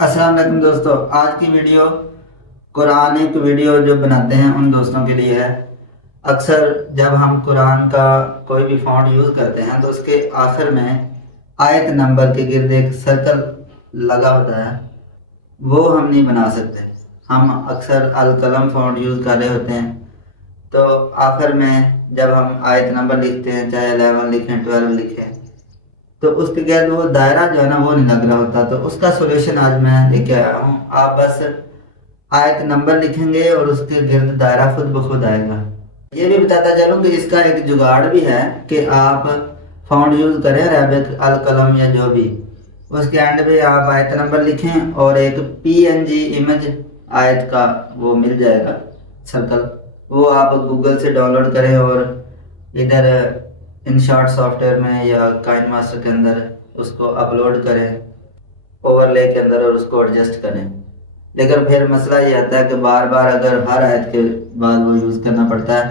अस्सलाम वालेकुम दोस्तों। आज की वीडियो कुरान एक वीडियो जो बनाते हैं उन दोस्तों के लिए है। अक्सर जब हम कुरान का कोई भी फ़ॉन्ट यूज़ करते हैं तो उसके आखिर में आयत नंबर के गिर्द एक सर्कल लगा होता है, वो हम नहीं बना सकते। हम अक्सर अल कलम फ़ॉन्ट यूज़ कर रहे होते हैं, तो आखिर में जब हम आयत नंबर लिखते हैं, चाहे 11 लिखें 12 लिखें, तो उसके गिर्द वो दायरा जो है ना वो नहीं लग रहा होता। तो उसका सोल्यूशन आज मैं लेके आया हूँ। आप बस आयत नंबर लिखेंगे और उसके गिर्द दायरा खुद ब खुद आएगा। ये भी बताता चलूँ कि इसका एक जुगाड़ भी है कि आप फ़ॉन्ट यूज़ करें अरेबिक अल कलम या जो भी, उसके एंड पे आप आयत नंबर लिखें और एक PNG इमेज आयत का वो मिल जाएगा सर्कल, वो आप गूगल से डाउनलोड करें और इधर InShot सॉफ्टवेयर में या काइन मास्टर के अंदर उसको अपलोड करें ओवरले के अंदर और उसको एडजस्ट करें। लेकिन फिर मसला ये आता है कि बार बार अगर हर आयत के बाद वो यूज़ करना पड़ता है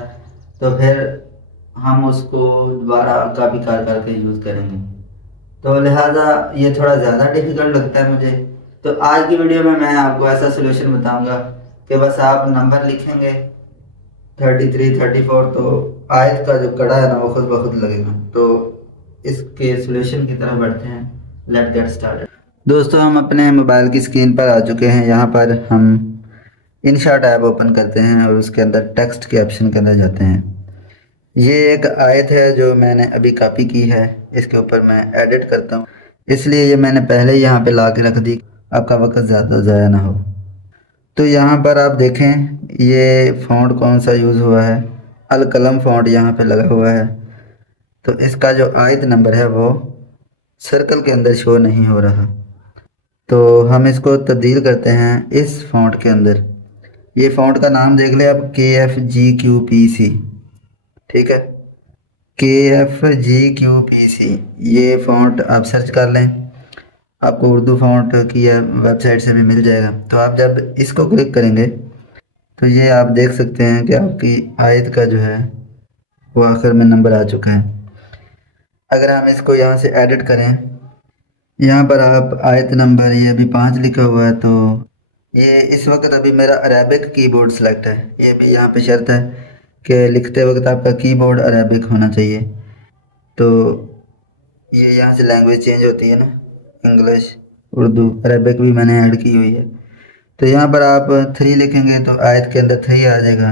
तो फिर हम उसको दोबारा कॉपी कर करके यूज़ करेंगे, तो लिहाजा ये थोड़ा ज़्यादा डिफ़िकल्ट लगता है मुझे। तो आज की वीडियो में मैं आपको ऐसा सोल्यूशन बताऊंगा कि बस आप नंबर लिखेंगे 33 34, तो आयत का जो कड़ा है ना वो खुद ब खुद लगेगा। तो इसके सोल्यूशन की तरफ बढ़ते हैं। Let get started. दोस्तों, हम अपने मोबाइल की स्क्रीन पर आ चुके हैं। यहाँ पर हम InShot ऐप ओपन करते हैं और उसके अंदर टेक्स्ट के ऑप्शन के अंदर जाते हैं। ये एक आयत है जो मैंने अभी कॉपी की है, इसके ऊपर मैं एडिट करता हूँ, इसलिए ये मैंने पहले ही यहाँ पे ला के रख दी, आपका वक्त ज़्यादा ज़ाया ना हो। तो यहाँ पर आप देखें ये फ़ॉन्ट कौन सा यूज़ हुआ है, अल कलम फ़ॉन्ट यहाँ पे लगा हुआ है। तो इसका जो आयत नंबर है वो सर्कल के अंदर शो नहीं हो रहा, तो हम इसको तब्दील करते हैं इस फ़ॉन्ट के अंदर। ये फ़ॉन्ट का नाम देख लें आप, KFGQPC, ठीक है, KFGQPC। ये फ़ॉन्ट आप सर्च कर लें, आपको उर्दू फ़ॉन्ट की वेबसाइट से भी मिल जाएगा। तो आप जब इसको क्लिक करेंगे तो ये आप देख सकते हैं कि आपकी आयत का जो है वो आखिर में नंबर आ चुका है। अगर हम इसको यहाँ से एडिट करें, यहाँ पर आप आयत नंबर ये अभी 5 लिखा हुआ है, तो ये इस वक्त अभी मेरा अरेबिक कीबोर्ड सेलेक्ट है। ये भी यहाँ पे शर्त है कि लिखते वक्त आपका कीबोर्ड अरेबिक होना चाहिए। तो ये यहाँ से लैंग्वेज चेंज होती है ना, इंग्लिश, उर्दू, अरेबिक भी मैंने ऐड की हुई है। तो यहाँ पर आप 3 लिखेंगे तो आयत के अंदर 3 आ जाएगा।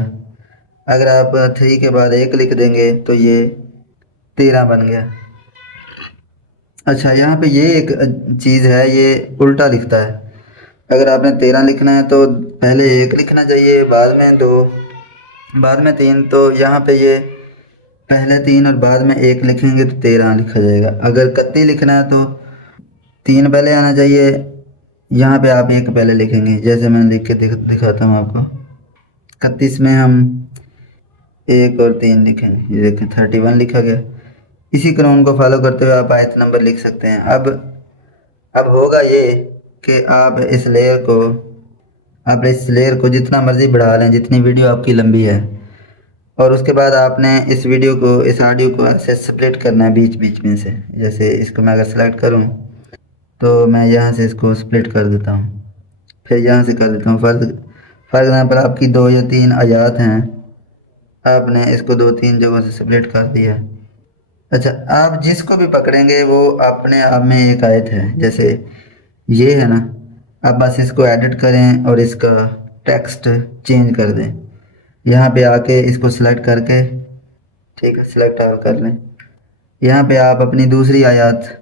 अगर आप 3 के बाद 1 लिख देंगे तो ये 13 बन गया। अच्छा, यहाँ पे ये एक चीज़ है, ये उल्टा लिखता है। अगर आपने 13 लिखना है तो पहले 1 लिखना चाहिए, बाद में 2, बाद में 3। तो यहाँ पे ये पहले 3 और बाद में 1 लिखेंगे तो 13 लिखा जाएगा। अगर 31 लिखना है तो 3 पहले आना चाहिए, यहाँ पे आप 1 पहले लिखेंगे। जैसे मैं लिख के दिखाता हूँ आपको। 31 में हम 1 और 3 लिखेंगे, ये देखें 31 लिखा गया। इसी कानून को फॉलो करते हुए आप आयत नंबर लिख सकते हैं। अब होगा ये कि आप इस लेयर को जितना मर्ज़ी बढ़ा लें, जितनी वीडियो आपकी लंबी है, और उसके बाद आपने इस ऑडियो को ऐसे स्प्लिट करना है बीच बीच में से। जैसे इसको मैं अगर सेलेक्ट करूं तो मैं यहाँ से इसको स्प्लिट कर देता हूँ, फिर यहाँ से कर देता हूँ। फॉर एग्ज़ाम्पल आपकी 2 या 3 आयत हैं, आपने इसको 2-3 जगहों से स्प्लिट कर दिया। अच्छा, आप जिसको भी पकड़ेंगे वो अपने आप में एक आयत है। जैसे ये है ना, आप बस इसको एडिट करें और इसका टेक्स्ट चेंज कर दें। यहाँ पे आके इसको सिलेक्ट करके, ठीक है, सिलेक्ट ऑल कर लें। यहाँ पे आप अपनी दूसरी आयत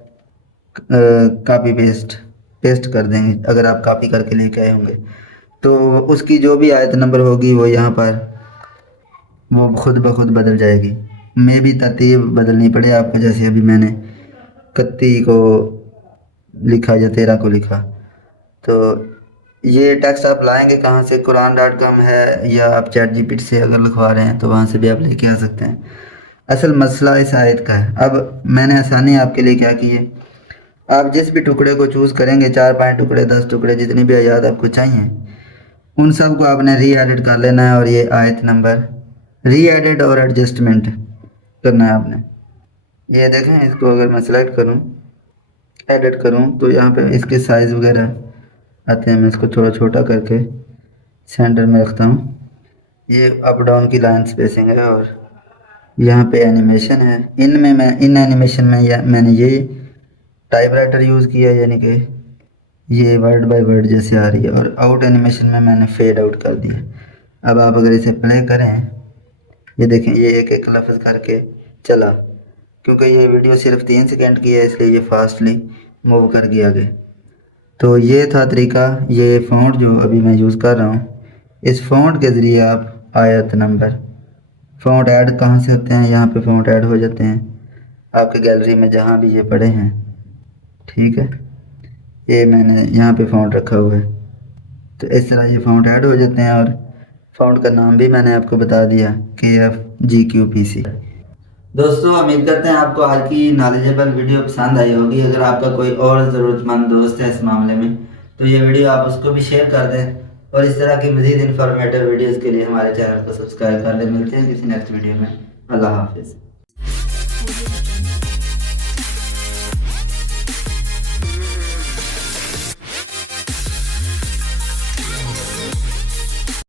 कॉपी पेस्ट कर देंगे। अगर आप कॉपी करके लेके आए होंगे तो उसकी जो भी आयत नंबर होगी वो यहाँ पर वो खुद ब खुद बदल जाएगी। मे भी तरतीब बदलनी पड़े आपको, जैसे अभी मैंने 31 को लिखा या 13 को लिखा। तो ये टेक्स्ट आप लाएंगे कहाँ से? Quran.com है, या आप ChatGPT से अगर लिखवा रहे हैं तो वहाँ से भी आप लेके आ सकते हैं। असल मसला इस आयत का है। अब मैंने आसानी आपके लिए क्या की है, आप जिस भी टुकड़े को चूज़ करेंगे, 4-5 टुकड़े, 10 टुकड़े, जितनी भी आयत आपको चाहिए, उन सब को आपने री एडिट कर लेना है। और ये आयत नंबर री एडिट और एडजस्टमेंट करना है आपने। ये देखें, इसको अगर मैं सेलेक्ट करूं, एडिट करूं, तो यहाँ पे इसके साइज़ वगैरह आते हैं। मैं इसको थोड़ा छोटा करके सेंटर में रखता हूँ। ये अप डाउन की लाइन स्पेसिंग है और यहाँ पे एनिमेशन है। इन एनिमेशन में मैंने ये टाइपराइटर यूज़ किया है, यानी कि ये वर्ड बाय वर्ड जैसे आ रही है, और आउट एनिमेशन में मैंने फेड आउट कर दिया। अब आप अगर इसे प्ले करें, ये देखें ये एक एक लफ्ज़ करके चला, क्योंकि ये वीडियो सिर्फ 3 सेकंड की है इसलिए ये फास्टली मूव कर गया आगे। तो ये था तरीका। ये फ़ॉन्ट जो अभी मैं यूज़ कर रहा हूँ, इस फ़ॉन्ट के ज़रिए आप आयत नंबर फ़ॉन्ट ऐड कहाँ से होते हैं, यहाँ पे फ़ॉन्ट ऐड हो जाते हैं आपके गैलरी में जहाँ भी ये पड़े हैं। ठीक है, ये मैंने यहाँ पे फ़ॉन्ट रखा हुआ है, तो इस तरह ये फ़ॉन्ट ऐड हो जाते हैं। और फ़ॉन्ट का नाम भी मैंने आपको बता दिया, KFGQPC। दोस्तों, उम्मीद करते हैं आपको आज की नॉलेजेबल वीडियो पसंद आई होगी। अगर आपका कोई और ज़रूरतमंद दोस्त है इस मामले में, तो ये वीडियो आप उसको भी शेयर कर दें, और इस तरह की मज़ीद इन्फॉर्मेटिव वीडियोज़ के लिए हमारे चैनल को सब्सक्राइब कर लें। मिलते हैं किसी नेक्स्ट वीडियो में। अल्लाह हाफिज़।